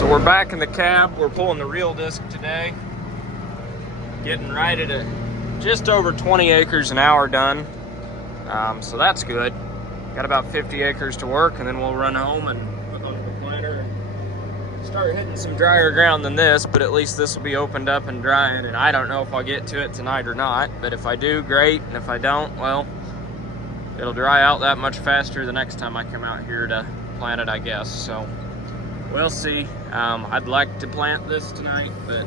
So we're back in the cab. We're pulling the real disc today. Getting right at just over 20 acres an hour done. So that's good. Got about 50 acres to work, and then we'll run home and hook onto the planter and start hitting some drier ground than this, but at least this will be opened up and drying, and I don't know if I'll get to it tonight or not, but if I do, great, and if I don't, well, it'll dry out that much faster the next time I come out here to plant it, I guess. So we'll see. I'd like to plant this tonight, but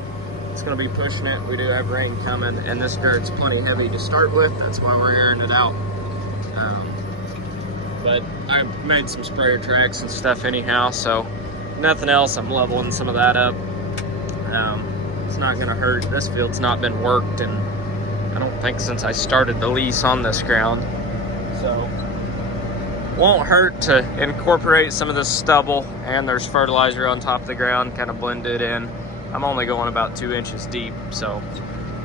it's going to be pushing it. We do have rain coming, and this dirt's plenty heavy to start with. That's why we're airing it out. But I've made some sprayer tracks and stuff anyhow, so nothing else. I'm leveling some of that up. It's not going to hurt. This field's not been worked, and I don't think since I started the lease on this ground. So won't hurt to incorporate some of this stubble, and there's fertilizer on top of the ground, kind of blend it in. I'm only going about 2 inches deep, so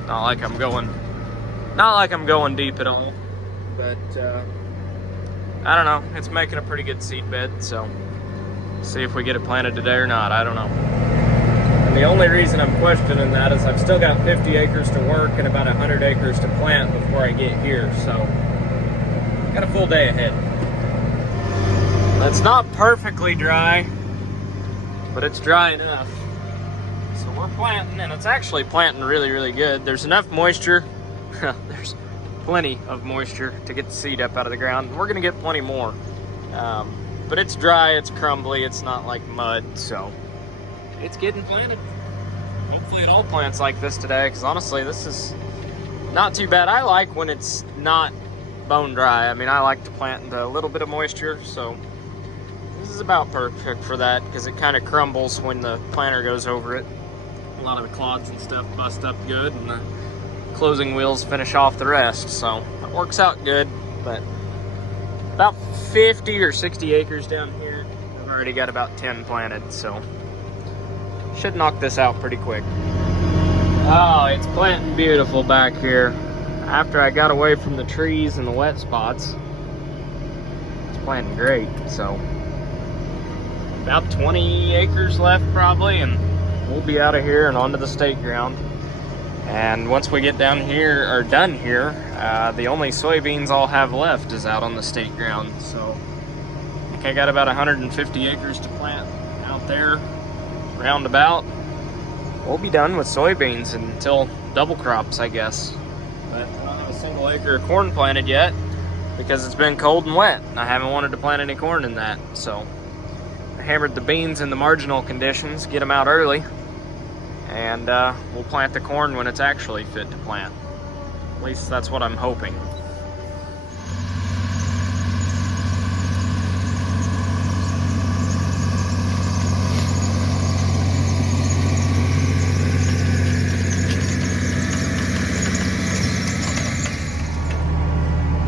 not like I'm going deep at all, but I don't know. It's making a pretty good seed bed, so see if we get it planted today or not. I don't know. And the only reason I'm questioning that is I've still got 50 acres to work and about 100 acres to plant before I get here, so got a full day ahead. It's not perfectly dry, but it's dry enough. So we're planting, and it's actually planting really, really good. There's enough moisture. There's plenty of moisture to get the seed up out of the ground. We're gonna get plenty more. But it's dry, it's crumbly, it's not like mud, so it's getting planted. Hopefully it all plants like this today, because honestly, this is not too bad. I like when it's not bone dry. I mean, I like to plant into a little bit of moisture, so this is about perfect for that, because it kind of crumbles when the planter goes over it. A lot of the clods and stuff bust up good, and the closing wheels finish off the rest, so it works out good. But about 50 or 60 acres down here, I've already got about 10 planted, so should knock this out pretty quick. Oh, it's planting beautiful back here. After I got away from the trees and the wet spots, it's planting great. So about 20 acres left probably, and we'll be out of here and onto the state ground. And once we get down here, or done here, the only soybeans I'll have left is out on the state ground. So I think I got about 150 acres to plant out there, roundabout. We'll be done with soybeans until double crops, I guess. But I don't have a single acre of corn planted yet because it's been cold and wet, and I haven't wanted to plant any corn in that. So I hammered the beans in the marginal conditions, get them out early, and we'll plant the corn when it's actually fit to plant. At least that's what I'm hoping.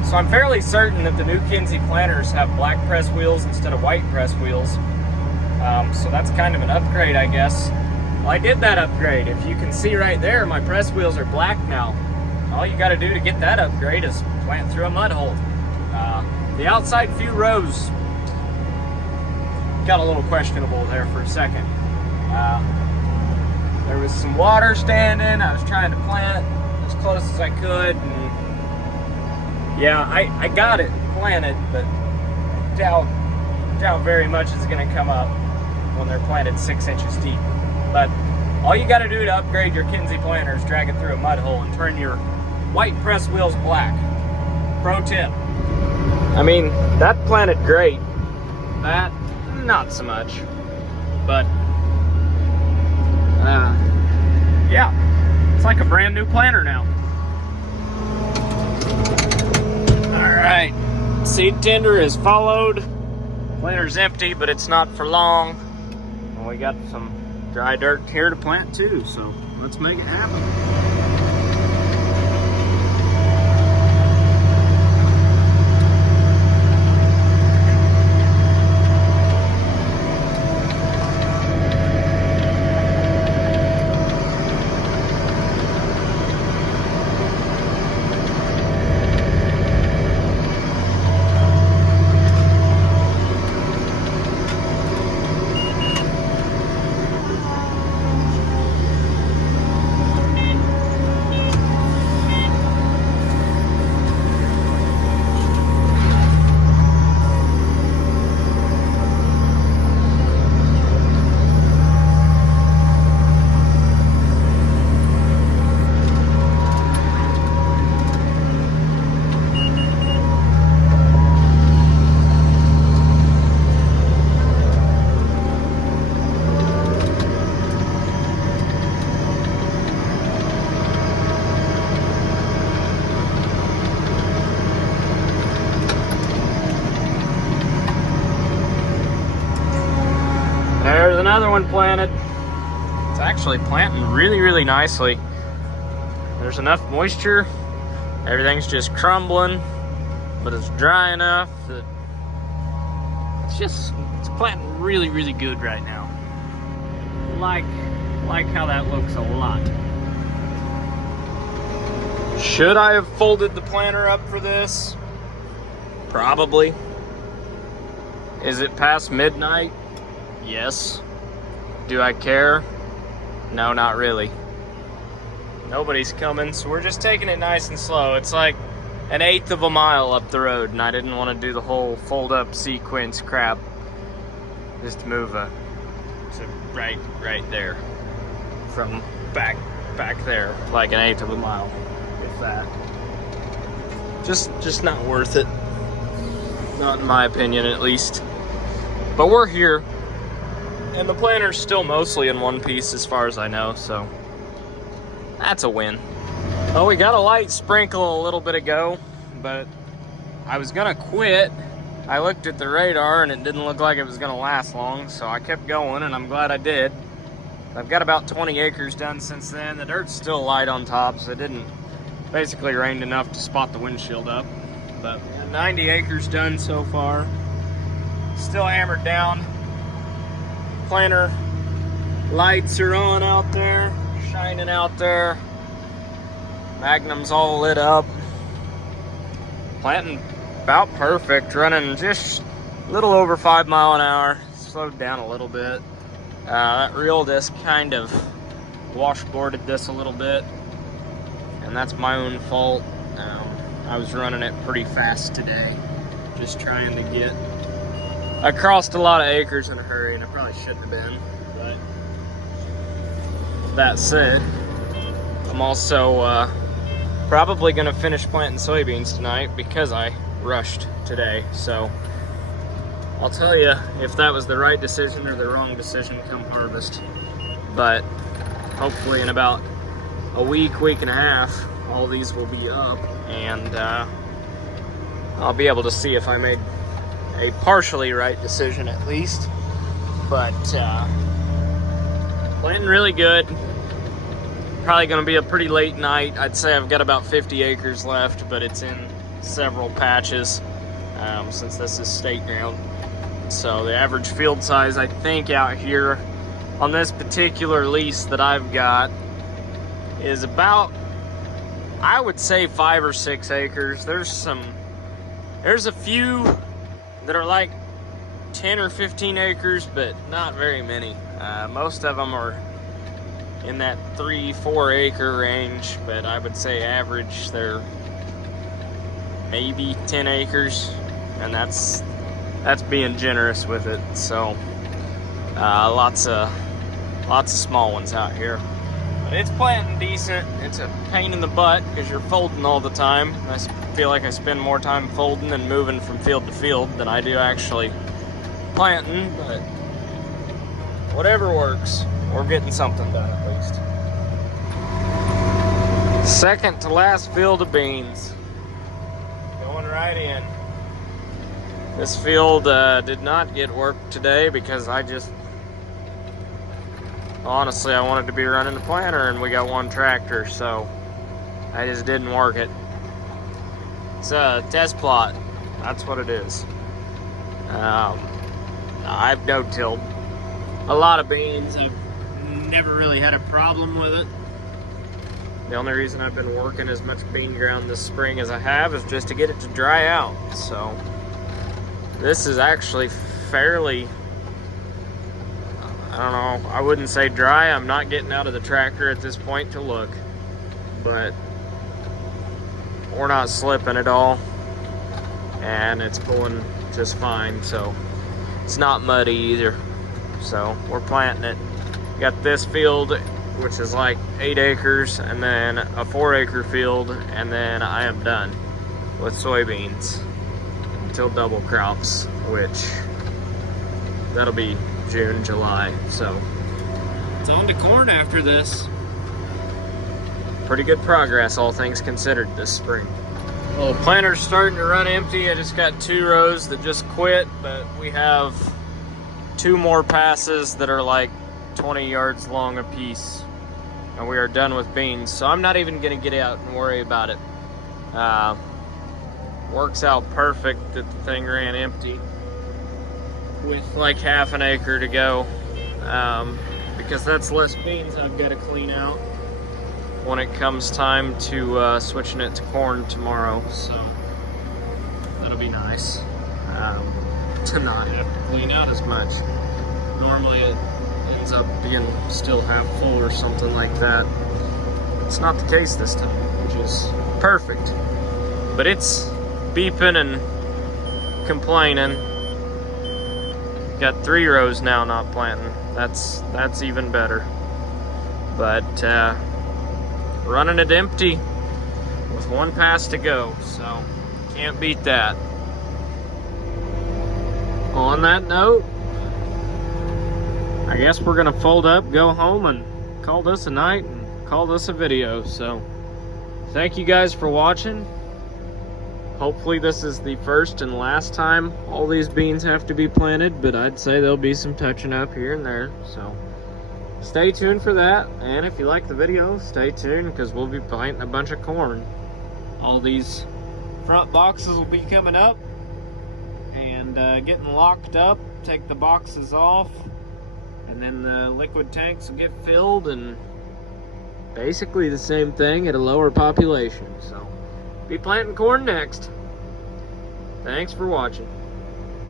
So I'm fairly certain that the new Kinsey planters have black press wheels instead of white press wheels. So that's kind of an upgrade, I guess. Well, I did that upgrade. If you can see right there, my press wheels are black now. All you got to do to get that upgrade is plant through a mud hole. The outside few rows got a little questionable there for a second. There was some water standing. I was trying to plant as close as I could, and yeah, I got it planted, but doubt very much is going to come up when they're planted 6 inches deep. But all you got to do to upgrade your Kinsey planter is drag it through a mud hole and turn your white press wheels black. Pro tip. I mean, that planted great. That, not so much. But, yeah, it's like a brand new planter now. All right, seed tender is followed. Planter's empty, but it's not for long. And we got some dry dirt here to plant too, so let's make it happen. another one planted. It's actually planting really, really nicely. There's enough moisture. Everything's just crumbling, but it's dry enough that it's planting really, really good right now. Like how that looks a lot. Should I have folded the planter up for this? Probably. Is it past midnight? Yes. Do I care? No, not really. Nobody's coming, so we're just taking it nice and slow. It's like an 1/8 of a mile up the road, and I didn't want to do the whole fold up sequence crap. Just move to right there. From back there, like an 1/8 of a mile, if that. Just not worth it. Not in my opinion, at least. But we're here, and the planter's still mostly in one piece as far as I know, so that's a win. Oh, we got a light sprinkle a little bit ago, but I was gonna quit. I looked at the radar and it didn't look like it was gonna last long, so I kept going, and I'm glad I did. I've got about 20 acres done since then. The dirt's still light on top, so it didn't basically rained enough to spot the windshield up. But 90 acres done so far. Still hammered down. Planter lights are on out there, shining out there. Magnum's all lit up. Planting about perfect, running just a little over 5 miles an hour. Slowed down a little bit. That reel disc kind of washboarded this a little bit, and that's my own fault. I was running it pretty fast today, just trying to get across a lot of acres in a hurry, and I probably shouldn't have been. But that said, I'm also probably going to finish planting soybeans tonight because I rushed today. So I'll tell you if that was the right decision or the wrong decision come harvest. But hopefully in about a week and a half, all these will be up, and I'll be able to see if I made a partially right decision at least. But planting really good. Probably going to be a pretty late night. I'd say I've got about 50 acres left, but it's in several patches since this is state ground. So the average field size, I think, out here on this particular lease that I've got is about, I would say, 5 or 6 acres. There's a few that are like 10 or 15 acres, but not very many. Most of them are in that 3-4 acre range, but I would say average they're maybe 10 acres, and that's being generous with it. So lots of small ones out here, but it's planting decent. It's a pain in the butt because you're folding all the time. I feel like I spend more time folding and moving from field to field than I do actually planting, but whatever works. We're getting something done at least. Second to last field of beans. Going right in. This field did not get worked today because honestly, I wanted to be running the planter, and we got one tractor, so I just didn't work it. It's a test plot. That's what it is. I've no-tilled a lot of beans. I've never really had a problem with it. The only reason I've been working as much bean ground this spring as I have is just to get it to dry out. So this is actually fairly, I don't know, I wouldn't say dry. I'm not getting out of the tractor at this point to look, but we're not slipping at all, and it's pulling just fine. So it's not muddy either. So we're planting it. Got this field, which is like 8 acres, and then a 4-acre field, and then I am done with soybeans until double crops, which that'll be June, July. So it's on to corn after this. Pretty good progress, all things considered, this spring. Well, the planter's starting to run empty. I just got 2 rows that just quit, but we have 2 more passes that are like 20 yards long a piece, and we are done with beans. So I'm not even gonna get out and worry about it. Works out perfect that the thing ran empty with like half an acre to go, because that's less beans I've got to clean out when it comes time to switching it to corn tomorrow. So that'll be nice, to not have to clean out as much. Normally it ends up being still half full or something like that. It's not the case this time, which is perfect. But it's beeping and complaining. Got 3 rows now not planting. That's even better. But running it empty with 1 pass to go, so can't beat that. On that note, I guess we're gonna fold up, go home, and call this a night and call this a video. So thank you guys for watching. Hopefully this is the first and last time all these beans have to be planted, but I'd say there'll be some touching up here and there. So stay tuned for that, and if you like the video, stay tuned because we'll be planting a bunch of corn. All these front boxes will be coming up and getting locked up. Take the boxes off, and then the liquid tanks will get filled, and basically the same thing at a lower population. So be planting corn next. Thanks for watching.